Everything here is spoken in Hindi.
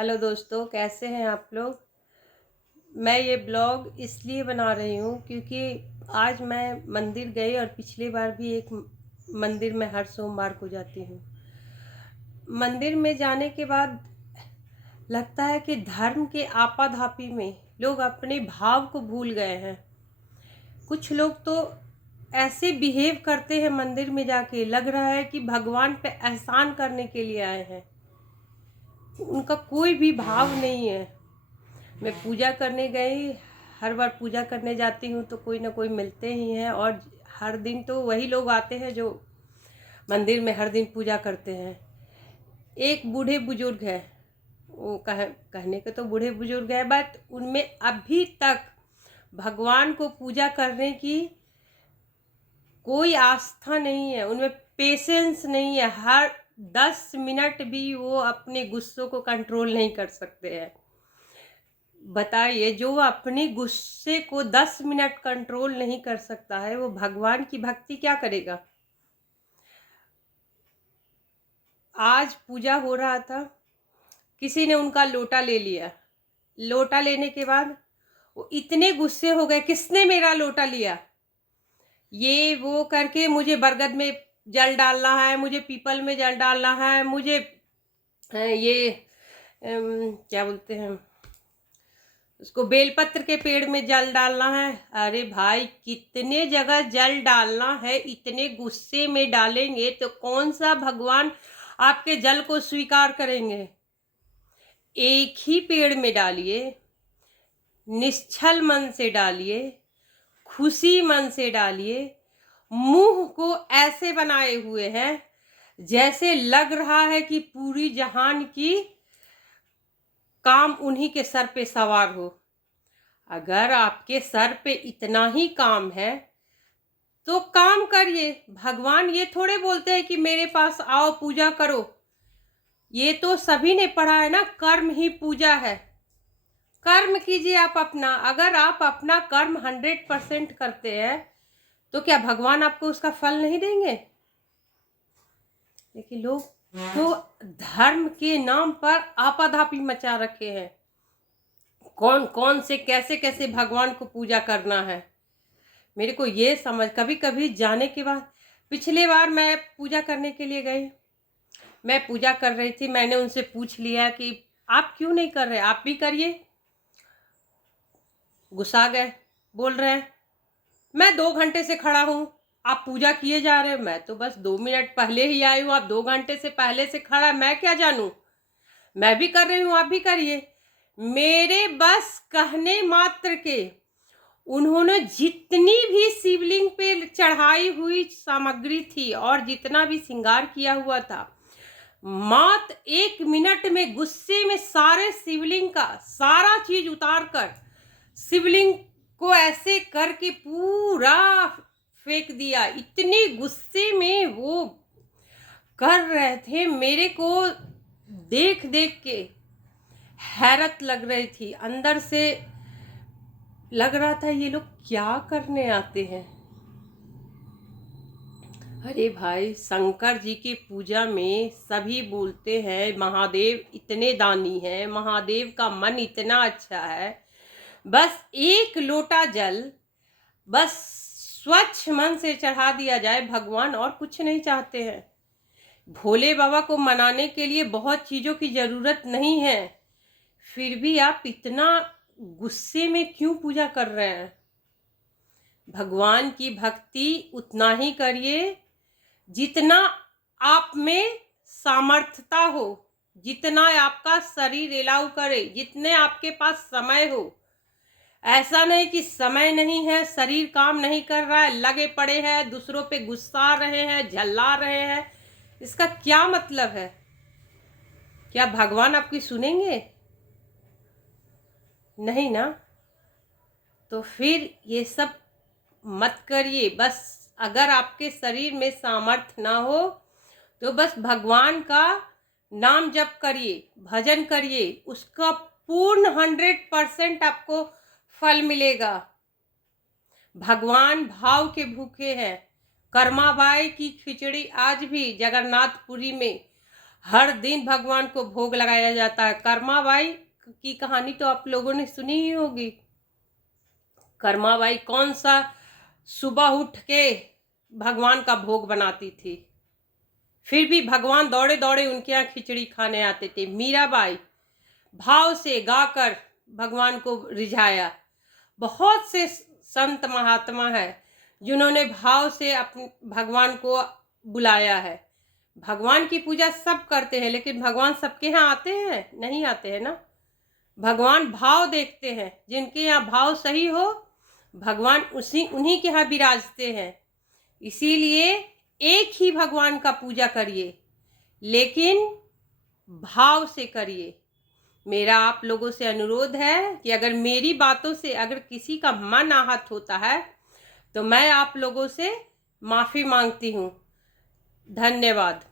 हेलो दोस्तों, कैसे हैं आप लोग। मैं ये ब्लॉग इसलिए बना रही हूँ क्योंकि आज मैं मंदिर गई और पिछली बार भी एक मंदिर में हर सोमवार को जाती हूँ। मंदिर में जाने के बाद लगता है कि धर्म के आपाधापी में लोग अपने भाव को भूल गए हैं। कुछ लोग तो ऐसे बिहेव करते हैं मंदिर में जाके, लग रहा है कि भगवान पे एहसान करने के लिए आए हैं। उनका कोई भी भाव नहीं है। मैं पूजा करने गई, हर बार पूजा करने जाती हूँ तो कोई ना कोई मिलते ही हैं, और हर दिन तो वही लोग आते हैं जो मंदिर में हर दिन पूजा करते हैं। एक बूढ़े बुजुर्ग है, वो कहने के तो बूढ़े बुजुर्ग है, बट उनमें अभी तक भगवान को पूजा करने की कोई आस्था नहीं है, उनमें पेशेंस नहीं है। हर 10 मिनट भी वो अपने गुस्सों को कंट्रोल नहीं कर सकते हैं। बताइए, जो अपने गुस्से को 10 मिनट कंट्रोल नहीं कर सकता है, वो भगवान की भक्ति क्या करेगा। आज पूजा हो रहा था, किसी ने उनका लोटा ले लिया। लोटा लेने के बाद वो इतने गुस्से हो गए, किसने मेरा लोटा लिया, ये वो करके मुझे बरगद में जल डालना है, मुझे पीपल में जल डालना है, मुझे ये क्या बोलते हैं उसको, बेलपत्र के पेड़ में जल डालना है। अरे भाई, कितने जगह जल डालना है, इतने गुस्से में डालेंगे तो कौन सा भगवान आपके जल को स्वीकार करेंगे। एक ही पेड़ में डालिए, निश्चल मन से डालिए, खुशी मन से डालिए। मुंह को ऐसे बनाए हुए हैं जैसे लग रहा है कि पूरी जहान की काम उन्हीं के सर पे सवार हो। अगर आपके सर पे इतना ही काम है तो काम करिए। भगवान ये थोड़े बोलते हैं कि मेरे पास आओ पूजा करो। ये तो सभी ने पढ़ा है ना, कर्म ही पूजा है। कर्म कीजिए आप अपना। अगर आप अपना कर्म 100% करते हैं तो क्या भगवान आपको उसका फल नहीं देंगे। लेकिन लोग तो धर्म के नाम पर आपाधापी मचा रखे हैं। कौन कौन से कैसे कैसे भगवान को पूजा करना है, मेरे को ये समझ। कभी कभी जाने के बाद, पिछले बार मैं पूजा करने के लिए गई, मैं पूजा कर रही थी, मैंने उनसे पूछ लिया कि आप क्यों नहीं कर रहे, आप भी करिए। गुस्सा गए, बोल रहे हैं मैं 2 घंटे से खड़ा हूँ, आप पूजा किए जा रहे हो। मैं तो बस 2 मिनट पहले ही आई हूँ, आप 2 घंटे से पहले से खड़ा, मैं क्या जानूँ। मैं भी कर रही हूँ, आप भी करिए। मेरे बस कहने मात्र के उन्होंने जितनी भी शिवलिंग पे चढ़ाई हुई सामग्री थी और जितना भी श्रृंगार किया हुआ था, मात्र 1 मिनट में गुस्से में सारे शिवलिंग का सारा चीज उतार कर शिवलिंग को ऐसे करके पूरा फेंक दिया। इतने गुस्से में वो कर रहे थे, मेरे को देख देख के हैरत लग रही थी। अंदर से लग रहा था ये लोग क्या करने आते हैं। अरे भाई, शंकर जी की पूजा में सभी बोलते हैं महादेव इतने दानी हैं, महादेव का मन इतना अच्छा है। बस एक लोटा जल बस स्वच्छ मन से चढ़ा दिया जाए, भगवान और कुछ नहीं चाहते हैं। भोले बाबा को मनाने के लिए बहुत चीज़ों की ज़रूरत नहीं है, फिर भी आप इतना गुस्से में क्यों पूजा कर रहे हैं। भगवान की भक्ति उतना ही करिए जितना आप में सामर्थ्यता हो, जितना आपका शरीर एलाउ करे, जितने आपके पास समय हो। ऐसा नहीं कि समय नहीं है, शरीर काम नहीं कर रहा है, लगे पड़े हैं, दूसरों पे गुस्सा रहे हैं, झल्ला रहे हैं। इसका क्या मतलब है। क्या भगवान आपकी सुनेंगे? नहीं ना। तो फिर ये सब मत करिए। बस अगर आपके शरीर में सामर्थ्य ना हो तो बस भगवान का नाम जप करिए, भजन करिए, उसका पूर्ण 100% आपको फल मिलेगा। भगवान भाव के भूखे हैं। कर्माबाई की खिचड़ी आज भी जगन्नाथपुरी में हर दिन भगवान को भोग लगाया जाता है। कर्माबाई की कहानी तो आप लोगों ने सुनी ही होगी। कर्माबाई कौन सा सुबह उठ के भगवान का भोग बनाती थी, फिर भी भगवान दौड़े दौड़े उनके यहाँ खिचड़ी खाने आते थे। मीराबाई भाव से गाकर भगवान को रिझाया। बहुत से संत महात्मा है जिन्होंने भाव से अपने भगवान को बुलाया है। भगवान की पूजा सब करते हैं, लेकिन भगवान सबके यहाँ आते हैं? नहीं आते हैं ना। भगवान भाव देखते हैं, जिनके यहाँ भाव सही हो भगवान उन्हीं के यहाँ विराजते हैं। इसीलिए एक ही भगवान का पूजा करिए, लेकिन भाव से करिए। मेरा आप लोगों से अनुरोध है कि अगर मेरी बातों से अगर किसी का मन आहत होता है तो मैं आप लोगों से माफ़ी मांगती हूँ। धन्यवाद।